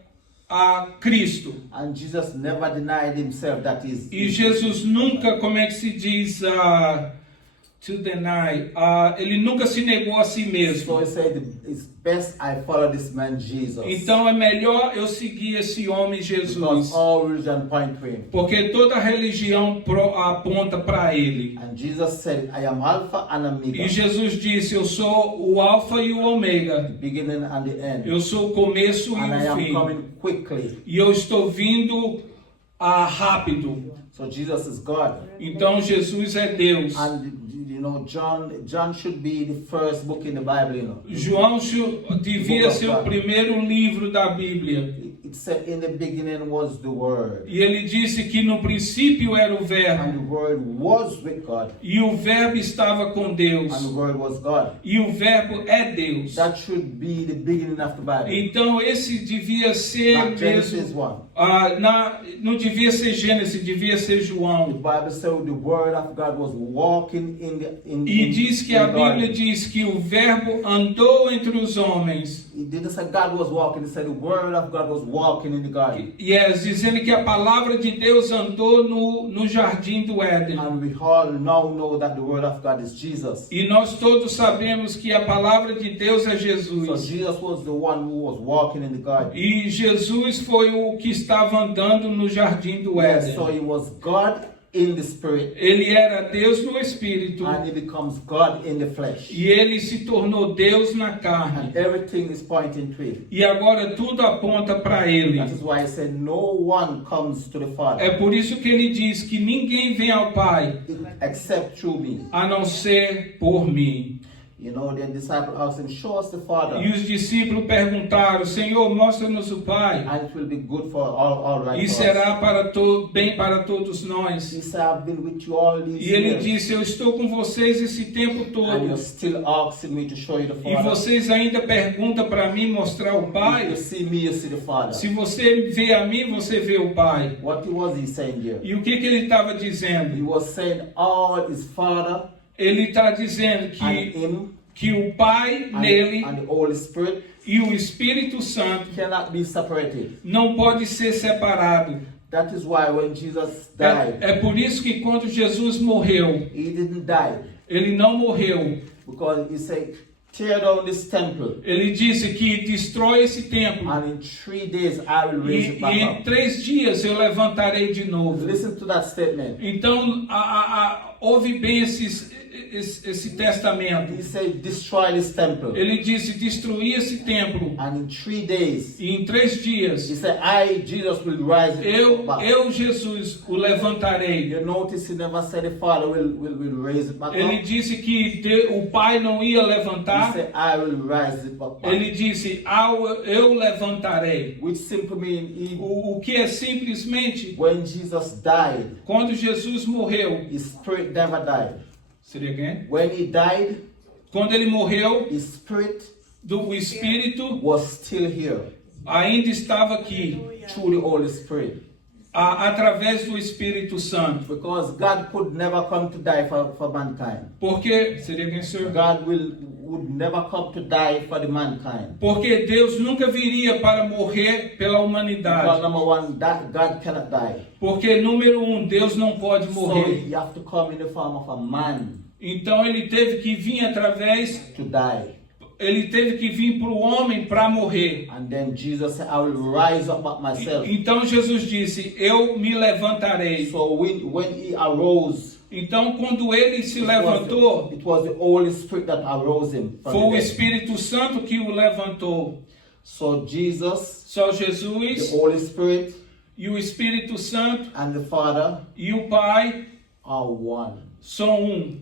a Cristo. And Jesus never denied himself that he's. E Jesus nunca, como é que se diz, to deny, ele nunca se negou a si So mesmo. he said, it's best I follow this man Jesus. Então é melhor eu seguir esse homem Because Jesus. all religion point to him. Porque toda religião aponta para ele. And Jesus said, I am Alpha and Omega, E Jesus disse, eu sou o Alfa e o Ômega. the beginning and the end. Eu sou o começo And I e o am fim. coming quickly. E eu estou vindo rápido. So Jesus is God. Então Jesus é Deus. And you know, John should be the first book in the Bible, you know. João devia ser o primeiro livro da Bíblia. It said in the beginning was the Word. E ele disse que no princípio era o And the Verbo. Word was with God. E o Verbo estava com Deus. And the Word was God. E o Verbo é Deus. That should be the beginning of the Bible. Então esse devia ser Not Genesis mesmo. 1. Não devia ser Gênesis, devia ser The João. Bible said the Word of God was walking in E diz que in a the Bíblia garden. diz que o Verbo andou entre os homens. It didn't say God was walking, it said the word of God was walking in the garden. Yes, dizendo que a palavra de Deus andou no jardim do Éden. And we all now know that the word of God is Jesus. E nós todos sabemos que a palavra de Deus é So Jesus. Jesus was the one who was walking in the garden. E Jesus foi o que estava andando no jardim do Yes, Éden. so he was God in the spirit, Ele era Deus no Espírito and he becomes God in the flesh. e ele se tornou Deus na carne. And everything is pointing to him. E agora tudo aponta para ele. That is why I said no one comes to the É Father por isso que ele diz que ninguém vem ao Pai except through me. a não ser por mim. You know, the disciple asked him, show us the Father, E os discípulos perguntaram: Senhor, mostra-nos o Pai. and it will be good for all right E for us. será bem para todos nós. He said, I've been with you all these E ele years, disse: eu estou com vocês esse tempo and todo. you're still asking me to show you the E Father. vocês ainda perguntam para mim mostrar o If Pai? you see me, you see the Father. Se você vê a mim, você vê o Pai. What was he saying here? E o que ele estava He dizendo? was saying all his Father Ele está dizendo and que him o Pai nele and the Holy Spirit e o Espírito Santo cannot be separated. não pode ser separado. That is why when Jesus died, É por isso que quando Jesus morreu, he didn't die, ele não morreu. because he said, tear down this temple, Ele disse que destrói esse templo and in 3 days I will raise it e back em up. 3 dias eu levantarei de novo. Listen to that statement. Então, ouve bem esse testamento. He said, destroy this temple, Ele disse destruir esse templo and in 3 days, e em 3 dias he said, I, Jesus, will rise it back. eu Jesus o levantarei. You notice he never said the Father will raise it back Ele up. disse que o Pai não ia He levantar. said, I will rise it back. Ele disse eu levantarei. Which simply means O que é simplesmente when Jesus died, quando Jesus morreu. his spirit never died. Seria quem? When he died, Quando ele morreu, his spirit o Espírito was still here ainda estava aqui, through the Holy Spirit. através do Espírito Santo. Because God could never come to die for mankind. Porque, seria quem, senhor? God would never come to die for the mankind. Porque Deus nunca viria para morrer pela Because humanidade. number one, that God cannot die. Porque, número 1, Deus não pode So morrer. he have to come in the form of a man Então ele teve que vir através, to die. ele teve que vir para o homem para morrer. And then Jesus said, I will rise up by myself. Então Jesus disse, eu me levantarei. So when he arose, Então quando ele se levantou, it was the Holy Spirit that arose him from foi o the dead. Espírito Santo que o levantou. So Jesus, Só the Jesus Holy Spirit, e o Espírito Santo and the Father e o Pai are one. são um.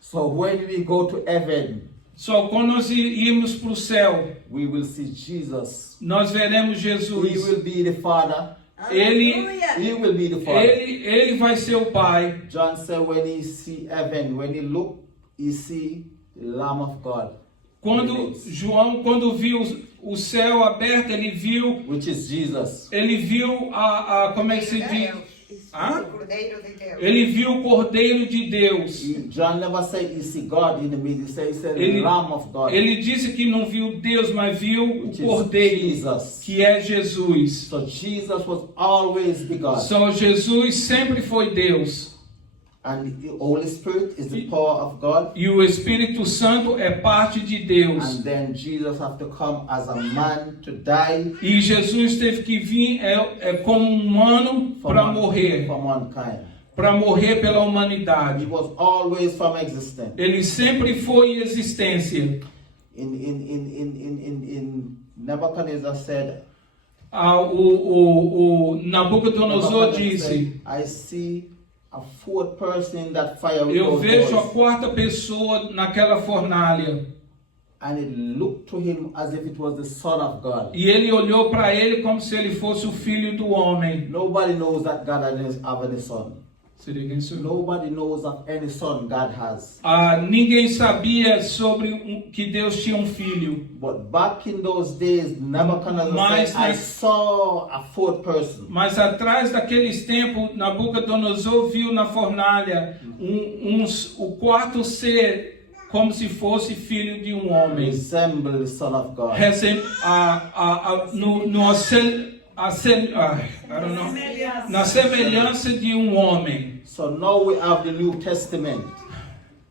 So when we go to heaven, Só quando nós irmos para o céu, we will see Jesus. nós veremos He Jesus. will be the Father. Ele, He will be the Father. ele vai ser o Pai. John said when he see heaven, when he look, he see the Lamb of God. Quando João, quando viu o céu aberto, ele viu Jesus. como é que se diz? Hã? O Cordeiro de Deus. Ele viu o Cordeiro de Deus. John never said he see God in the middle. He said the Ele, Lamb of God. ele disse que não viu Deus, mas viu o Which is Cordeiro, Jesus. que é Jesus. So Jesus was always the God. Só Jesus sempre foi Deus. And the Holy Spirit is the power of God. E o Espírito Santo é parte de Deus. And then Jesus have to come as a man to die E Jesus teve que vir como um humano para morrer. for mankind. Para morrer pela He humanidade. was always from existence. Ele sempre foi em existência. In Nebuchadnezzar said, O Nabucodonosor disse, I see a fourth person in that fire with eu those vejo a doors. quarta pessoa naquela fornalha. And it looked to him as if it was the Son of God. E ele olhou para ele como se ele fosse o filho do homem. Nobody knows that God has any son. Seria quem sou? Nobody knows of any son God has. Ninguém sabia sobre que Deus tinha um filho. But back in those days, Nebuchadnezzar Mas said, I saw a fourth person. Mas atrás daqueles tempos, Nabucodonosor viu na fornalha o quarto ser como se fosse filho de um homem. resemble the Son of God. I don't know. Na semelhança de um homem. So now we have the New Testament.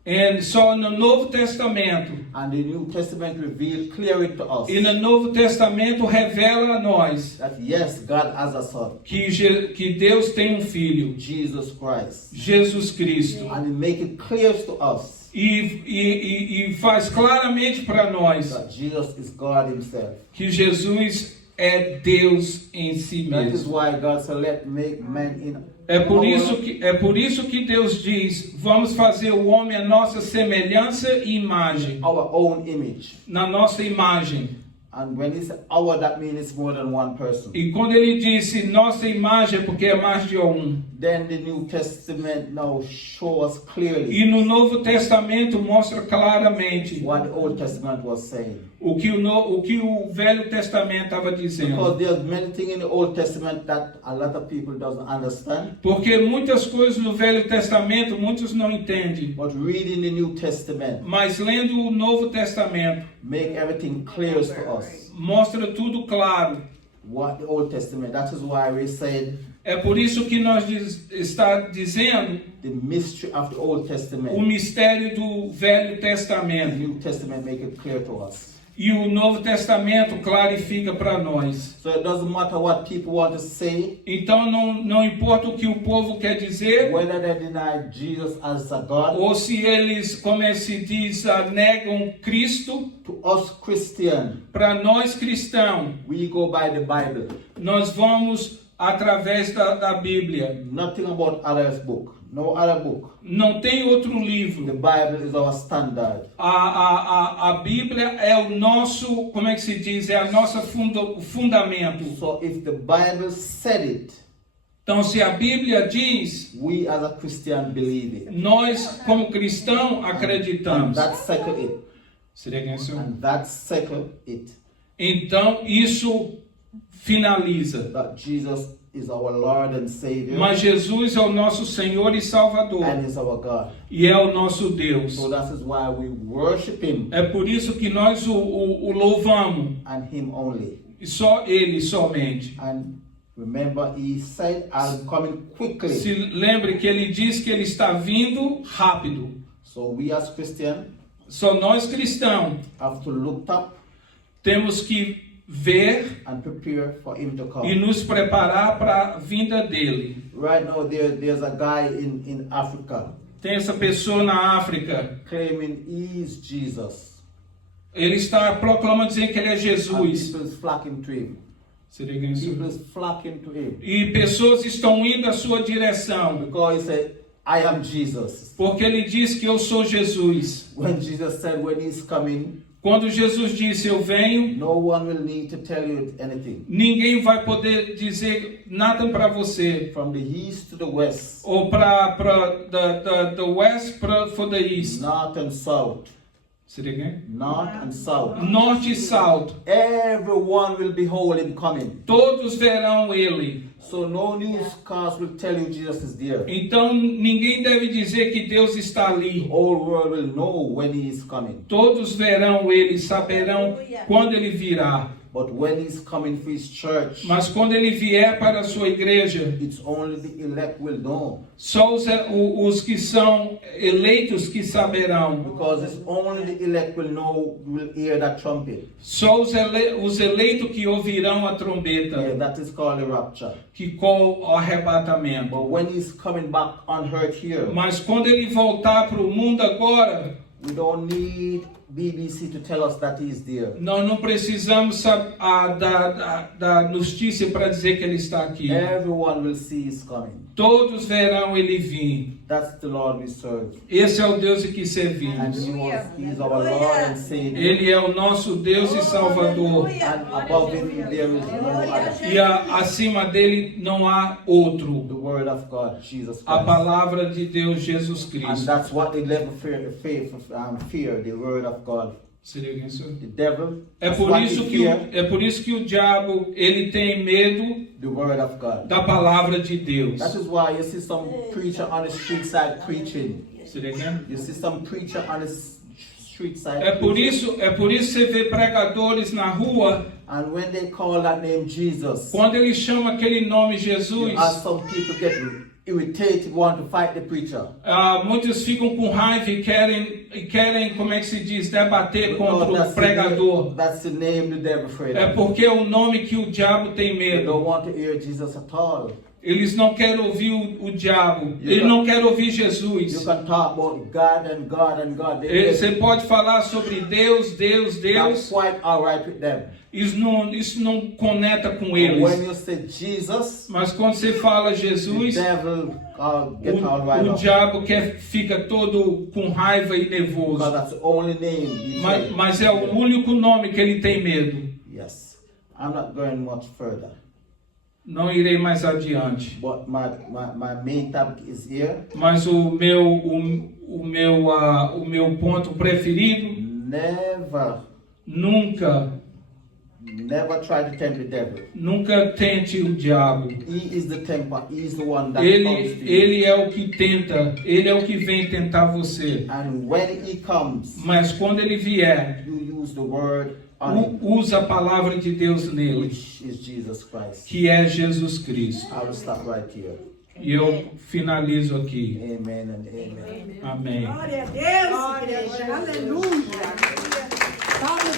E só no Novo Testamento. And the New Testament revealed clearly to us E no Novo Testamento revela a nós that yes, God has a son, que Deus tem um filho, Jesus Christ. Jesus Cristo. And He make it clear to us E faz claramente para nós that Jesus is God Himself. que Jesus é Deus em si That is mesmo. why God said, "Let make man in É por isso que Deus diz: vamos fazer o homem a nossa semelhança e imagem, our own image." na nossa imagem. And when He said "our," that means it's more than one person. E quando ele disse nossa imagem, é porque é mais de um. Then the New Testament now shows us clearly E no Novo Testamento mostra claramente what the Old Testament was saying. o que o Velho Testamento estava dizendo. Because there's many things in the Old Testament that a lot of people doesn't understand. Porque muitas coisas no Velho Testamento muitos não entendem. But reading the New Testament Mas lendo o Novo Testamento make everything clear to us. mostra tudo claro. What the Old Testament. That is why we said É por isso que nós está dizendo the mystery of the Old o Testament. mistério do Velho The Testamento. New Testament make it clear to us. E o Novo Testamento clarifica para nós. So it doesn't matter what people want to say, Então não importa o que o povo quer dizer, whether they deny Jesus as a God. ou se eles, como se diz, negam Cristo. To us Christian, Para nós cristãos, we go by the Bible. nós vamos através da Bíblia. Nothing about other's book. No other book. Não tem outro The livro. Bible is our standard. A Bíblia é o nosso, como é que se diz? É a nossa o fundamento. So if the Bible said it, Então, se a Bíblia diz, we as a Christian believe it. nós como cristão And acreditamos. that settle it. Seria quem sou? And that settle it. Então, isso finaliza. That Jesus is our Lord and Savior Mas Jesus é o nosso Senhor e Salvador. and is our God. E é o nosso Deus. So that is why we worship Him É por isso que nós o louvamos. and Him only. E só Ele, somente. And remember, He said, "I'm coming quickly." Se lembre que Ele diz que Ele está vindo rápido. So we as Christians Só nós cristãos have to look up temos que ver and prepare for Him to e come. nos preparar para a vinda dele. Right now, there's a guy in Africa Tem essa pessoa na África. claiming he's Jesus. Ele está proclamando dizendo que ele é And Jesus. people's flocking to Him. Seria quem sou? People's flocking to Him. E pessoas estão indo à sua direção. Because He said, "I am Jesus." Porque ele diz que eu sou Jesus. When Jesus said when He's coming, Quando Jesus disse eu venho, no one will need to tell you anything. ninguém vai poder dizer nada para você. From the east to the west, Ou para the west for the east. north and south, Seria quem? north and south. Norte e South. Everyone will behold Him coming. Todos verão ele. So no newscast will tell you Jesus is there. Então ninguém deve dizer que Deus está The ali. whole world will know when He is coming. Todos verão ele, saberão quando ele virá. But when He's coming for His church, Mas quando ele vier para a sua igreja, it's only the elect will know. só os que são eleitos que saberão. Because it's only the elect will hear that trumpet. Só os eleitos que ouvirão a Yeah, trombeta, that is called the rapture. que com o arrebatamento. But when He's coming back on earth here, Mas quando ele voltar para o mundo agora, we don't need BBC to tell us that He's there. nós não precisamos da notícia para dizer que ele está aqui. Everyone will see He's coming. Todos verão ele vir. That's the Lord we serve. Esse é o Deus em que And servimos. He's our Lord and Savior. Ele é o nosso Deus e Salvador. And above Him there is no other. E acima dele não há outro. The Word of God, Jesus A Christ. palavra de Deus, Jesus And Cristo. that's what the devil fear, the Word of God. Seria isso? The devil, É that's por what isso he que fear, é por isso que o diabo ele tem medo the Word of God. da palavra de Deus. That is why you see some preacher on the street side preaching. Seria que? You see some preacher on the street side. É por isso você vê pregadores na rua, And when they call that name Jesus, quando eles chamam aquele nome you Jesus, ask some people get irritated, want to fight the preacher. muitos ficam com raiva e querem, como é que se diz, debater contra Because o pregador. that's the name the devil afraid É of. porque é o nome que o diabo tem They medo. don't want to hear Jesus at all. Eles não querem ouvir o diabo. You Ele can- não quer ouvir You Jesus. can talk about God and God and God. They- Você pode falar sobre Deus, Deus, That's Deus. quite alright with them. Isso não conecta com But when eles. you say Jesus, Mas quando você fala the Jesus, devil get all right o up. diabo fica todo com raiva e Because nervoso. that's the only name he said. Mas é o único nome que ele tem medo. Yes. I'm not going much further. Não irei mais adiante. But my main topic is here. Mas o meu ponto preferido, Never nunca try to tempt the devil. tente o diabo. He is the tempter. He is the one that comes to you. Ele é o que tenta, ele é o que vem tentar você. And when he comes, Mas quando ele vier, you use the word on him, usa a palavra de Deus nele, which is Jesus Christ. que é Jesus Cristo. I will stop right here. E eu finalizo aqui. Amen and amen. Amém. Glória a Deus, igreja. Aleluia. Vamos